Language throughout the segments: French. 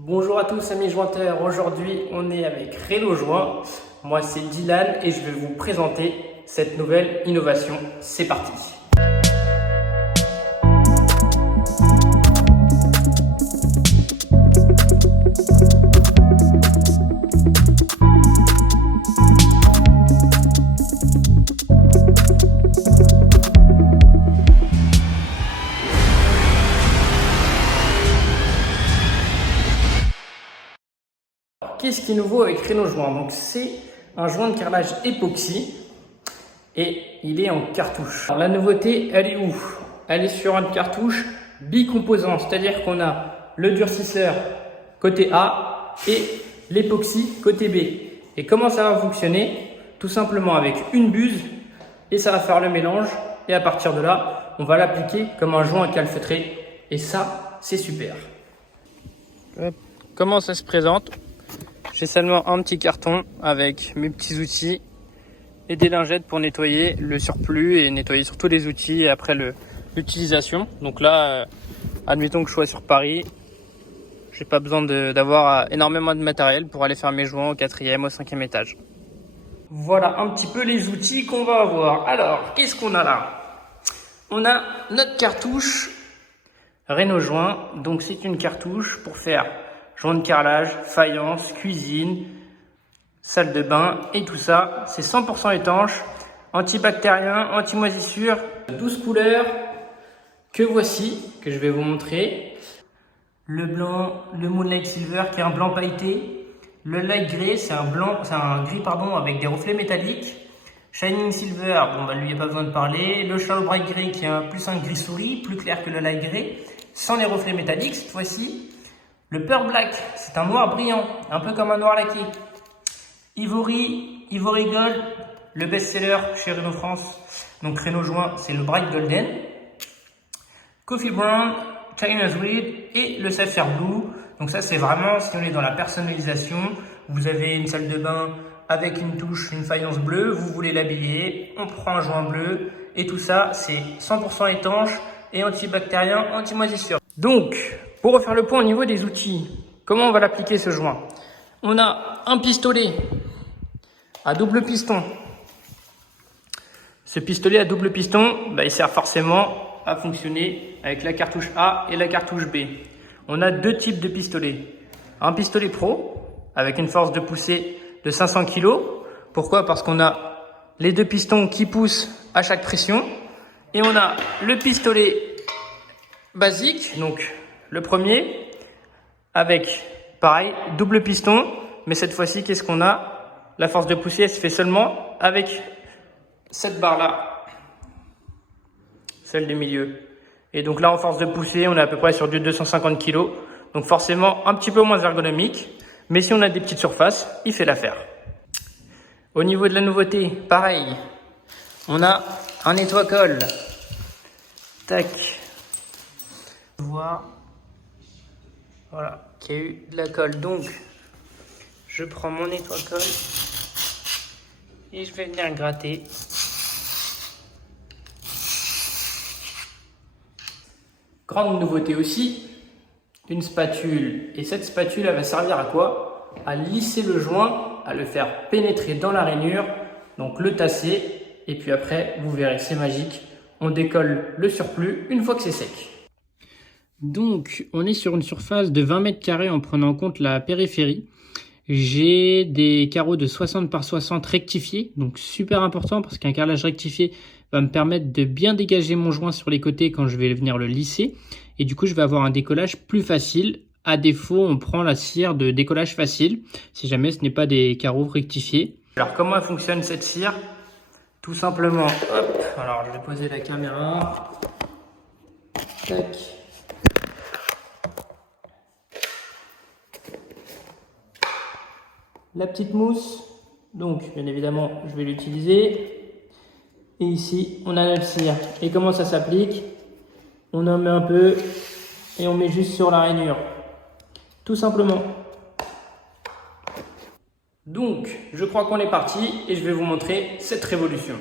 Bonjour à tous amis jointeurs, aujourd'hui on est avec Reno Joint. Moi c'est Dylan et je vais vous présenter cette nouvelle innovation. C'est parti. Qu'est-ce qui est nouveau avec Reno Joint? Donc c'est un joint de carrelage époxy et il est en cartouche. Alors, la nouveauté, elle est où? Elle est sur une cartouche bicomposant, c'est-à-dire qu'on a le durcisseur côté A et l'époxy côté B. Et comment ça va fonctionner? Tout simplement avec une buse et ça va faire le mélange et à partir de là, on va l'appliquer comme un joint calfeutré et ça, c'est super. Comment ça se présente? J'ai seulement un petit carton avec mes petits outils et des lingettes pour nettoyer le surplus et nettoyer surtout les outils après l'utilisation. Donc là, admettons que je sois sur Paris, j'ai pas besoin d'avoir énormément de matériel pour aller faire mes joints au 4e, au 5e étage. Voilà un petit peu les outils qu'on va avoir. Alors, qu'est-ce qu'on a là? On a notre cartouche Reno Joint. Donc c'est une cartouche pour faire joint de carrelage, faïence, cuisine, salle de bain et tout ça. C'est 100% étanche, antibactérien, anti-moisissure, 12 couleurs que voici, que je vais vous montrer. Le blanc, le Moonlight Silver qui est un blanc pailleté. Le Light Grey, c'est un gris avec des reflets métalliques. Shining Silver, lui il n'y a pas besoin de parler. Le Shallow Bright Grey qui est plus un gris souris, plus clair que le Light Grey, sans les reflets métalliques cette fois-ci. Le Pearl Black, c'est un noir brillant, un peu comme un noir laqué. Ivory Gold, le best-seller chez Reno France. Donc Reno Joint, c'est le Bright Golden. Coffee Brown, China's Red et le Sapphire Blue. Donc ça, c'est vraiment si on est dans la personnalisation. Vous avez une salle de bain avec une touche, une faïence bleue. Vous voulez l'habiller, on prend un joint bleu. Et tout ça, c'est 100% étanche et antibactérien, anti-moisissure. Donc, pour refaire le point au niveau des outils, comment on va l'appliquer ce joint? On a un pistolet à double piston. Ce pistolet à double piston, il sert forcément à fonctionner avec la cartouche A et la cartouche B. On a deux types de pistolets. Un pistolet pro avec une force de poussée de 500 kg. Pourquoi? Parce qu'on a les deux pistons qui poussent à chaque pression. Et on a le pistolet basique, donc le premier, avec, pareil, double piston. Mais cette fois-ci, qu'est-ce qu'on a? La force de poussée, elle se fait seulement avec cette barre-là. Celle du milieu. Et donc là, en force de poussée, on est à peu près sur du 250 kg. Donc forcément, un petit peu moins ergonomique. Mais si on a des petites surfaces, il fait l'affaire. Au niveau de la nouveauté, pareil. On a un nettoie-colle. Tac. Voilà, qui a eu de la colle. Donc, je prends mon nettoie-colle et je vais venir gratter. Grande nouveauté aussi, une spatule. Et cette spatule, elle va servir à quoi? À lisser le joint, à le faire pénétrer dans la rainure, donc le tasser. Et puis après, vous verrez, c'est magique. On décolle le surplus une fois que c'est sec. Donc, on est sur une surface de 20 mètres carrés en prenant en compte la périphérie. J'ai des carreaux de 60 par 60 rectifiés, donc super important parce qu'un carrelage rectifié va me permettre de bien dégager mon joint sur les côtés quand je vais venir le lisser. Et du coup, je vais avoir un décollage plus facile. À défaut, on prend la cire de décollage facile, si jamais ce n'est pas des carreaux rectifiés. Alors, comment elle fonctionne cette cire? Tout simplement, hop, alors je vais poser la caméra. Tac. La petite mousse, donc bien évidemment je vais l'utiliser. Et ici on a notre cire. Et comment ça s'applique? On en met un peu et on met juste sur la rainure. Tout simplement. Donc je crois qu'on est parti et je vais vous montrer cette révolution.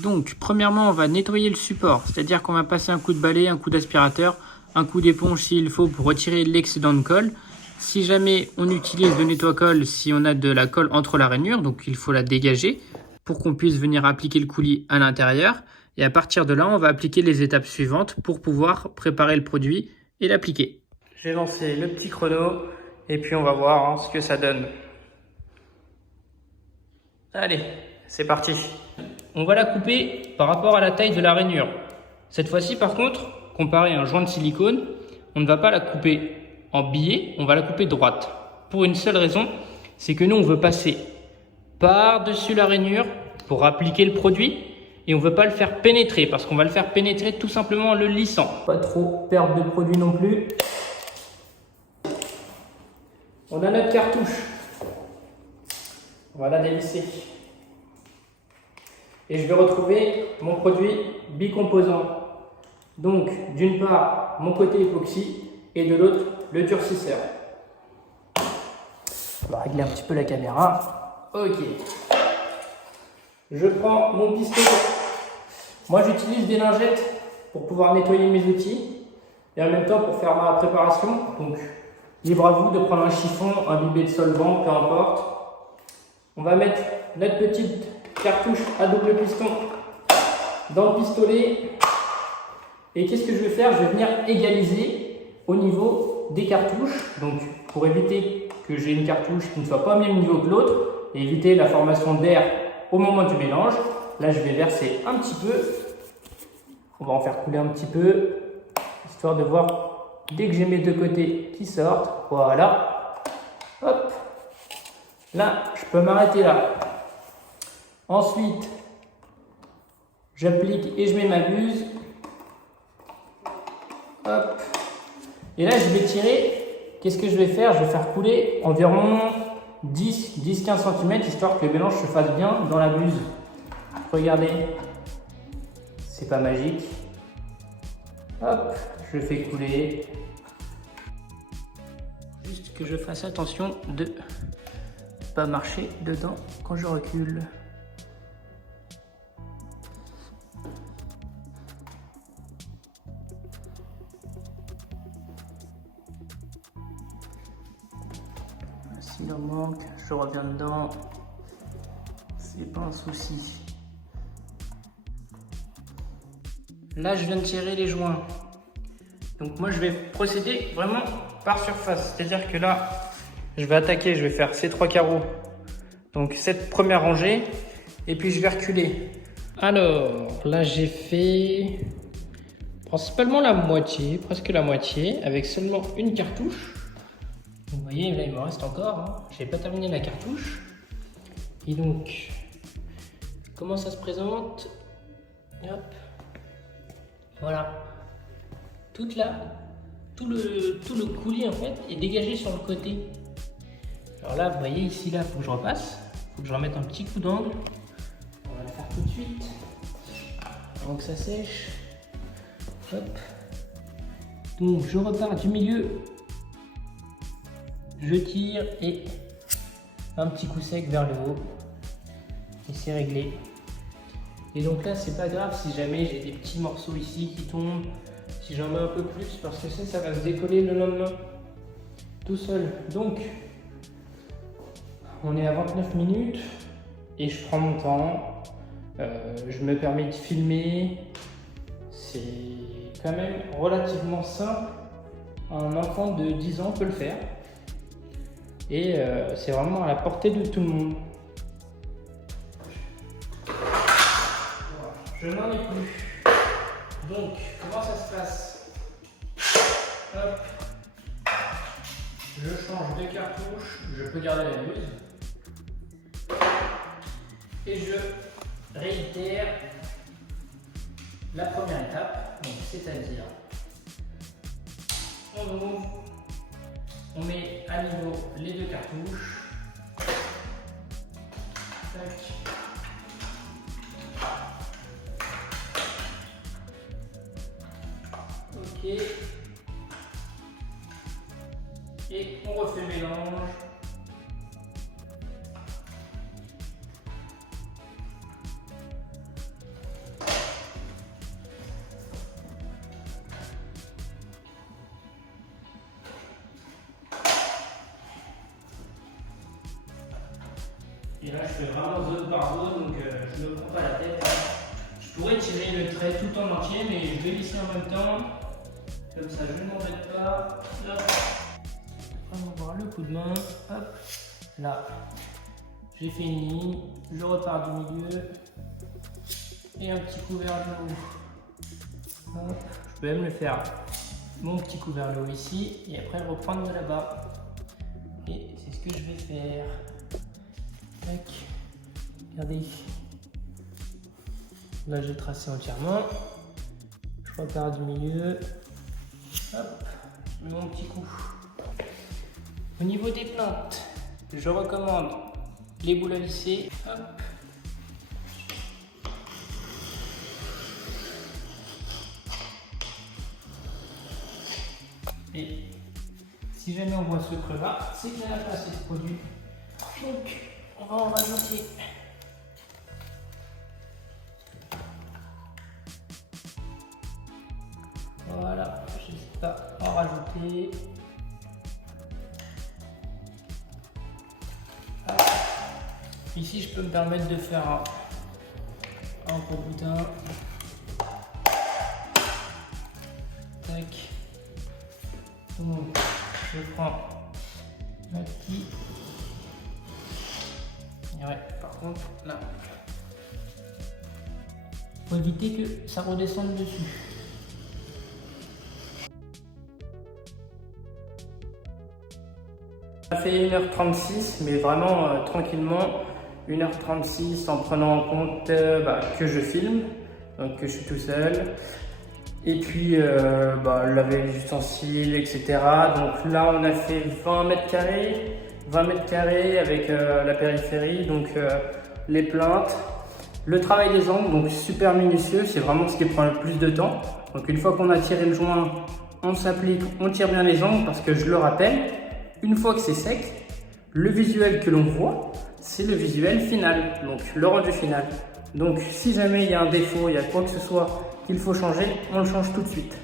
Donc premièrement on va nettoyer le support, c'est-à-dire qu'on va passer un coup de balai, un coup d'aspirateur un coup d'éponge s'il faut pour retirer l'excédent de colle. Si jamais on utilise le nettoie-colle, si on a de la colle entre la rainure, donc il faut la dégager pour qu'on puisse venir appliquer le coulis à l'intérieur. Et à partir de là, on va appliquer les étapes suivantes pour pouvoir préparer le produit et l'appliquer. J'ai lancé le petit chrono et puis on va voir ce que ça donne. Allez, c'est parti. On va la couper par rapport à la taille de la rainure. Cette fois-ci, par contre, comparé à un joint de silicone, on ne va pas la couper en biais, on va la couper droite. Pour une seule raison, c'est que nous, on veut passer par-dessus la rainure pour appliquer le produit et on ne veut pas le faire pénétrer parce qu'on va le faire pénétrer tout simplement en le lissant. Pas trop perdre de produit non plus. On a notre cartouche. On va la dévisser. Et je vais retrouver mon produit bicomposant. Donc, d'une part, mon côté époxy et de l'autre, le durcisseur. On va régler un petit peu la caméra. Ok. Je prends mon pistolet. Moi, j'utilise des lingettes pour pouvoir nettoyer mes outils et en même temps pour faire ma préparation. Donc, libre à vous de prendre un chiffon, un bibet de solvant, peu importe. On va mettre notre petite cartouche à double piston dans le pistolet. Et qu'est-ce que je vais faire? Je vais venir égaliser au niveau des cartouches. Donc, pour éviter que j'ai une cartouche qui ne soit pas au même niveau que l'autre et éviter la formation d'air au moment du mélange, là, je vais verser un petit peu. On va en faire couler un petit peu, histoire de voir dès que j'ai mes deux côtés qui sortent. Voilà. Hop. Là, je peux m'arrêter là. Ensuite, j'applique et je mets ma buse. Hop. Et là, je vais tirer. Qu'est-ce que je vais faire? Je vais faire couler environ 10-15 cm, histoire que le mélange se fasse bien dans la buse. Regardez. C'est pas magique. Hop, je fais couler. Juste que je fasse attention de ne pas marcher dedans quand je recule. S'il en manque, je reviens dedans. C'est pas un souci. Là, je viens de tirer les joints. Donc moi, je vais procéder vraiment par surface. C'est-à-dire que là, je vais attaquer, je vais faire ces trois carreaux. Donc cette première rangée. Et puis, je vais reculer. Alors, là, j'ai fait principalement la moitié, presque la moitié, avec seulement une cartouche. Vous voyez, là, il me reste encore. Je n'ai pas terminé la cartouche. Et donc, comment ça se présente? Hop. Voilà, tout le coulis en fait est dégagé sur le côté. Alors là, vous voyez ici, là, il faut que je repasse, il faut que je remette un petit coup d'angle. On va le faire tout de suite, avant que ça sèche. Hop. Donc je repars du milieu, je tire et un petit coup sec vers le haut. Et c'est réglé. Et donc là, c'est pas grave si jamais j'ai des petits morceaux ici qui tombent, si j'en mets un peu plus, parce que ça va se décoller le lendemain, tout seul. Donc, on est à 29 minutes et je prends mon temps. Je me permets de filmer. C'est quand même relativement simple. Un enfant de 10 ans peut le faire. Et c'est vraiment à la portée de tout le monde. Je n'en ai plus. Donc, comment ça se passe? Hop. Je change de cartouche. Je peux garder la buse. Et je réitère la première étape. Donc, c'est-à-dire, on ouvre, on met à niveau les deux cartouches. Tac. Ok. Et on refait le mélange. Et là, je fais vraiment zone par zone, donc je ne me prends pas la tête. Je pourrais tirer le trait tout en entier, mais je vais lisser en même temps. Comme ça, je ne m'embête pas. Hop. On va voir le coup de main. Hop. Là, j'ai fait une ligne. Je repars du milieu. Et un petit coup vers le haut. Hop. Je peux même le faire. Mon petit coup vers le haut ici. Et après, le reprendre de là-bas. Et c'est ce que je vais faire. Tac. Regardez. Là, j'ai tracé entièrement. Je repars du milieu. Hop. Je mets mon petit coup. Au niveau des plantes, je recommande les boules à lisser. Hop. Et si jamais on voit ce creux là, c'est qu'il y en a pas assez de produit. Donc, on va en rajouter. Voilà, j'hésite pas à en rajouter. Ah. Ici, je peux me permettre de faire un gros boudin. Tac. Donc, je prends ma petite. Ouais, par contre, là, faut éviter que ça redescende dessus. Ça fait 1h36, mais vraiment tranquillement, 1h36 en prenant en compte que je filme, donc que je suis tout seul. Et puis laver les ustensiles, etc. Donc là, on a fait 20 mètres carrés avec la périphérie, donc les plaintes, le travail des angles, donc super minutieux, c'est vraiment ce qui prend le plus de temps. Donc une fois qu'on a tiré le joint, on s'applique, on tire bien les angles parce que je le rappelle, une fois que c'est sec, le visuel que l'on voit, c'est le visuel final, donc le rendu final. Donc si jamais il y a un défaut, il y a quoi que ce soit qu'il faut changer, on le change tout de suite.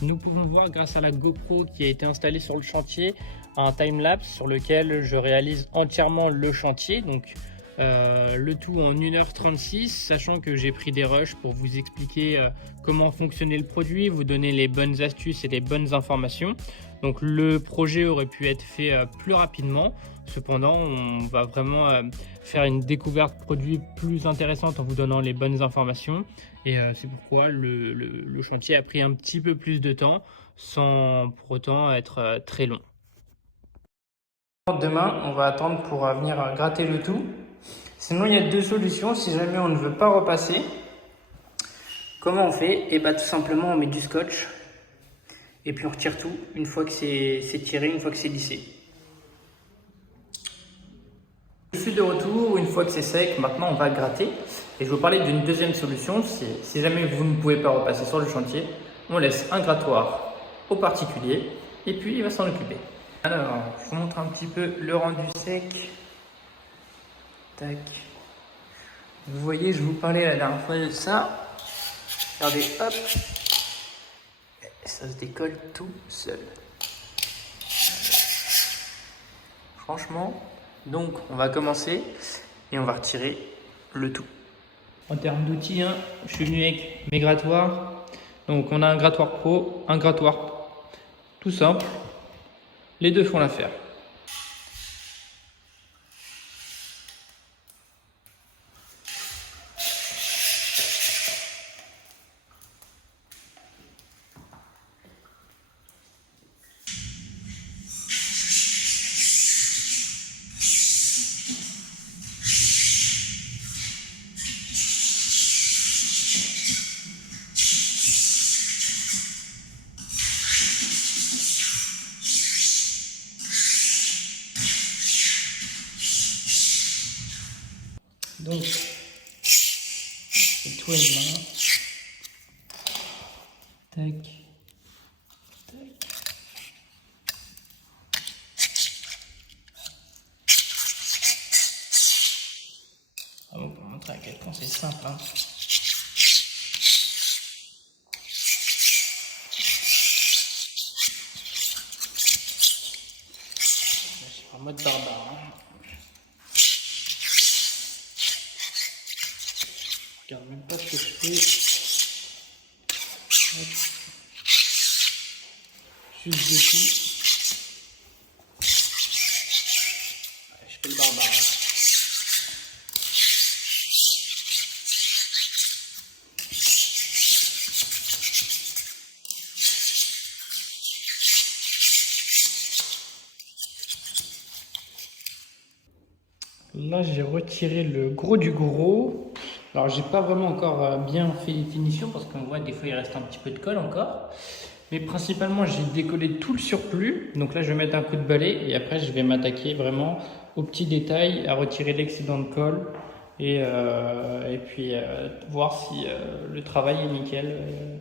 Nous pouvons voir grâce à la GoPro qui a été installée sur le chantier un timelapse sur lequel je réalise entièrement le chantier, donc le tout en 1h36, sachant que j'ai pris des rushs pour vous expliquer comment fonctionnait le produit, vous donner les bonnes astuces et les bonnes informations. Donc le projet aurait pu être fait plus rapidement, cependant on va vraiment faire une découverte produit plus intéressante en vous donnant les bonnes informations, et c'est pourquoi le chantier a pris un petit peu plus de temps sans pour autant être très long. Demain, on va attendre pour venir gratter le tout. Sinon, il y a deux solutions si jamais on ne veut pas repasser. Comment on fait? Et tout simplement, on met du scotch et puis on retire tout une fois que c'est tiré, une fois que c'est lissé. Je suis de retour, une fois que c'est sec, maintenant on va gratter. Et je vais vous parler d'une deuxième solution. Si jamais vous ne pouvez pas repasser sur le chantier, on laisse un grattoir au particulier et puis il va s'en occuper. Alors, je vous montre un petit peu le rendu sec. Tac. Vous voyez, je vous parlais la dernière fois de ça. Regardez, hop. Ça se décolle tout seul. Franchement, donc on va commencer et on va retirer le tout. En termes d'outils, je suis venu avec mes grattoirs. Donc on a un grattoir pro, un grattoir tout simple. Les deux font l'affaire. Donc, c'est tout à la main. Tac. Tac. Vraiment pour montrer à quel point c'est simple. Je suis en mode barbare. regarde même pas ce que je fais. Hop. Juste dessus. Ouais, je fais le barbare. Là, j'ai retiré le gros du gros. Alors, j'ai pas vraiment encore bien fait les finitions parce qu'on voit des fois il reste un petit peu de colle encore. Mais principalement, j'ai décollé tout le surplus. Donc là, je vais mettre un coup de balai et après, je vais m'attaquer vraiment aux petits détails, à retirer l'excédent de colle et puis voir si le travail est nickel.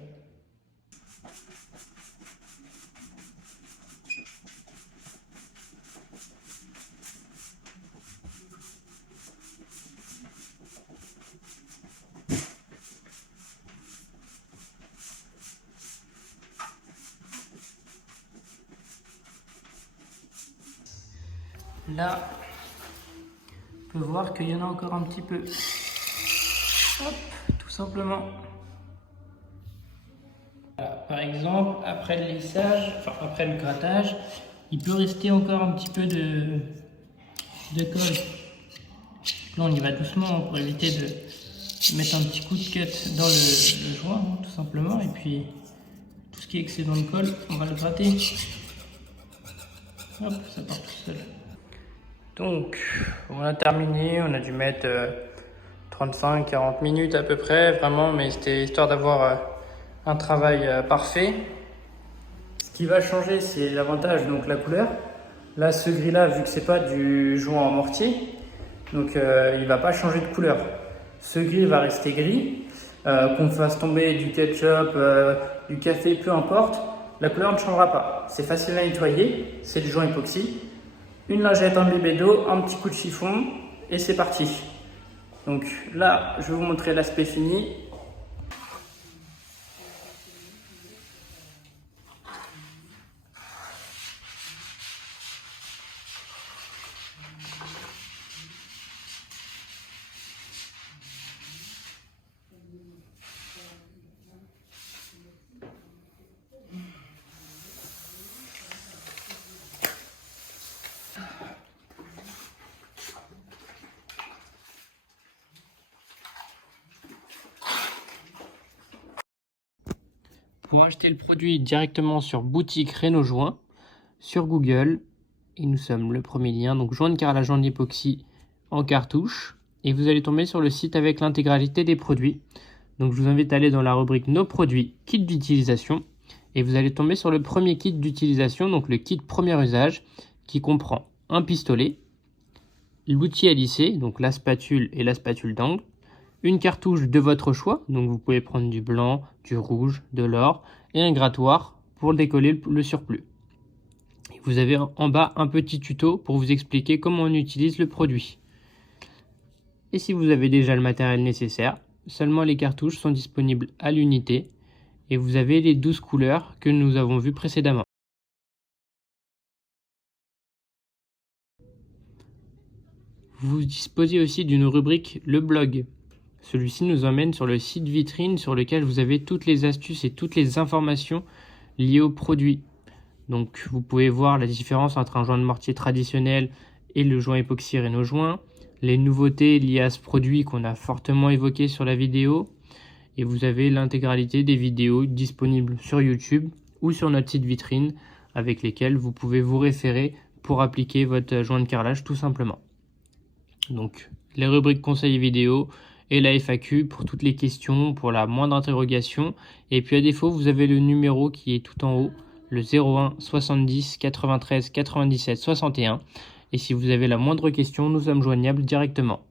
Là, on peut voir qu'il y en a encore un petit peu. Hop, tout simplement. Voilà, par exemple, après le lissage, enfin après le grattage, il peut rester encore un petit peu de colle. Là, on y va doucement pour éviter de mettre un petit coup de cut dans le joint, hein, tout simplement. Et puis, tout ce qui est excédent de colle, on va le gratter. Hop, ça part tout seul. Donc, on a terminé, on a dû mettre 35-40 minutes à peu près, vraiment, mais c'était histoire d'avoir un travail parfait. Ce qui va changer, c'est l'avantage, donc la couleur. Là, ce gris-là, vu que c'est pas du joint en mortier, donc il va pas changer de couleur. Ce gris va rester gris, qu'on fasse tomber du ketchup, du café, peu importe, la couleur ne changera pas. C'est facile à nettoyer, c'est du joint époxy. Une lingette imbibée d'eau, un petit coup de chiffon et c'est parti. Donc là, je vais vous montrer l'aspect fini. Pour acheter le produit directement sur boutique Reno Joint, sur Google, et nous sommes le premier lien, donc joint de carrelage en époxy en cartouche, et vous allez tomber sur le site avec l'intégralité des produits. Donc je vous invite à aller dans la rubrique Nos produits, kit d'utilisation, et vous allez tomber sur le premier kit d'utilisation, donc le kit premier usage, qui comprend un pistolet, l'outil à lisser, donc la spatule et la spatule d'angle, une cartouche de votre choix, donc vous pouvez prendre du blanc, du rouge, de l'or, et un grattoir pour décoller le surplus. Vous avez en bas un petit tuto pour vous expliquer comment on utilise le produit. Et si vous avez déjà le matériel nécessaire, seulement les cartouches sont disponibles à l'unité et vous avez les 12 couleurs que nous avons vues précédemment. Vous disposez aussi d'une rubrique Le Blog. Celui-ci nous emmène sur le site vitrine sur lequel vous avez toutes les astuces et toutes les informations liées au produit. Donc vous pouvez voir la différence entre un joint de mortier traditionnel et le joint époxy Reno Joint, les nouveautés liées à ce produit qu'on a fortement évoqué sur la vidéo, et vous avez l'intégralité des vidéos disponibles sur YouTube ou sur notre site vitrine avec lesquelles vous pouvez vous référer pour appliquer votre joint de carrelage tout simplement. Donc les rubriques conseils vidéo et la FAQ pour toutes les questions, pour la moindre interrogation, et puis à défaut vous avez le numéro qui est tout en haut, le 01 70 93 97 61, et si vous avez la moindre question, nous sommes joignables directement.